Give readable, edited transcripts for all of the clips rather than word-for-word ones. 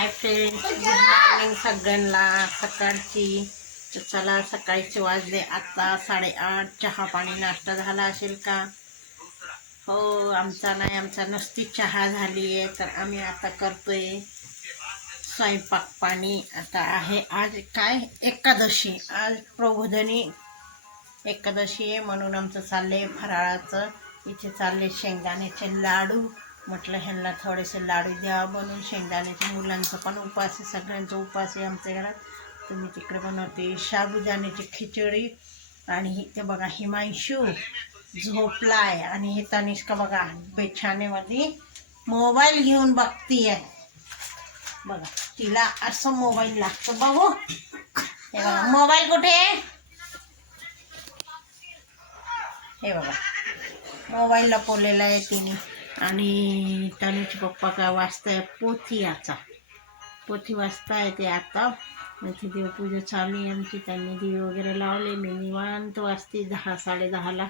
Hi friends, good morning सगळ्यांना. सकाळची तर चला, सकाळचे वाजले आता 8:30. चहा पाणी नाश्ता झाला असेल का? हो, आमचा नाही, आमचा नुसती चहा झाली आहे. तर आम्ही आता करतोय स्वयंपाक पाणी. आता आहे आज काय एकादशी, आज प्रबोधिनी एकादशी आहे म्हणून आमचं चाललंय फराळाचं. इथे चालले शेंगदाण्याचे लाडू. म्हटलं ह्यांना थोडेसे लाडू द्या बनवून. शेंगदाण्याचे मुलांचं पण उपास आहे, सगळ्यांचा उपास आहे आमच्या घरात. तर मी तिकडे बनवते साबुदाण्याची खिचडी. आणि इथे बघा हिमांशू झोपलाय आणि हे तनिष्का बघा बेछाण्यामध्ये मोबाईल घेऊन बघतीये. बघा तिला असं मोबाईल लागतो. बघू हे बघा मोबाईल कुठे आहे, हे बघा मोबाईल लपवलेला आहे तिने. आणि तनुचे पप्पा काय वाचताय पोथी वाचताय ते. आता इथे देवपूजा चालू आहे आमची. त्यांनी दिवे वगैरे लावले. मी निवांत वाचते 10 10:30ला.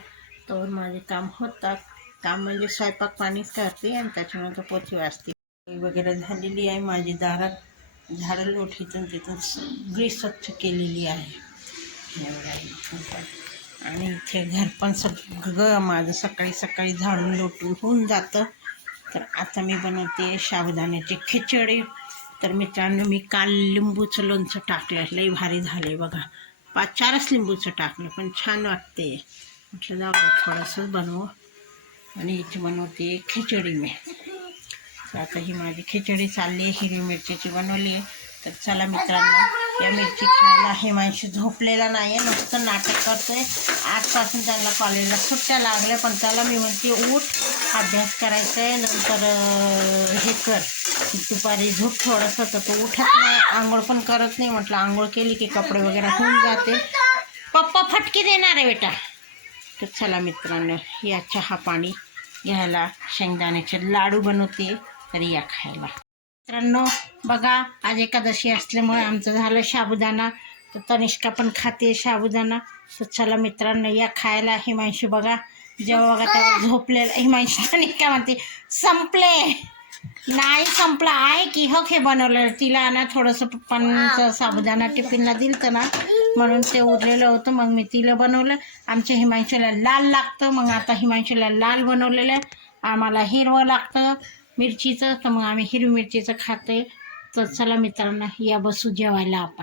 तर माझे काम होतात. काम म्हणजे स्वयंपाक पाणीच करते आणि त्याच्यानंतर पोथी वाचते वगैरे झालेली आहे. माझी दारात झाडं लोटीतून तिथून सगळी स्वच्छ केलेली आहे. आणि इथे घर पण सगळं माझं सकाळी सकाळी झाडून लोटून होऊन जातं. तर आता मी बनवते साबुदाण्याची खिचडी. तर मित्रांनो, मी काल लिंबूचं लोणचं टाकलं, लई भारी झाले बघा. 5-4च लिंबूचं टाकलं पण छान वाटते. म्हटलं जाऊ थोडंसं बनवू. आणि इथे बनवते खिचडी मी. तर आता ही माझी खिचडी चालली आहे, हिरवी मिरचीची बनवली आहे. तर चला मित्रांनो, या मिरची खायला हिमांशू झोपलेला नाही आहे, नुसतं नाटक करतोय. आजपासून त्यांना कॉलेजला सुट्ट्या लागल्या, पण त्याला मी म्हणते उठ, अभ्यास करायचा आहे, नंतर हे कर, दुपारी झोप थोडंसं. तर तो उठत नाही, आंघोळ पण करत नाही. म्हटलं आंघोळ केली की कपडे वगैरे होऊन जाते. पप्पा फटके देणार आहे बेटा. तर चला मित्रांनो, या चहा पाणी घ्यायला. शेंगदाण्याचे लाडू बनवते, तर या खायला. मित्रांनो बघा, आज एकादशी असल्यामुळे आमचं झालं साबुदाणा. तर तनिष्का पण खाते साबुदाणा. तर चला मित्रांनो, या खायला. हिमांशू बघा जेव्हा बघा तेव्हा झोपलेलं. हिमांशू तनिष्का म्हणते संपले, नाही संपलं आहे की. हो हे बनवलं तिला ना, थोडंसं पप्पांचं साबुदाणा टिफिनला दिलं तर ना, म्हणून ते उरलेलं होतं. मग मी तिला बनवलं. आमच्या हिमांशूला लाल लागतं, मग आता हिमांशूला लाल बनवलेलं आहे. आम्हाला हिरवं लागतं मिरचीचं, तर मग आम्ही हिरवी मिरचीचं खाते. तर चला मित्रांनो, या बसू जेवायला आपण.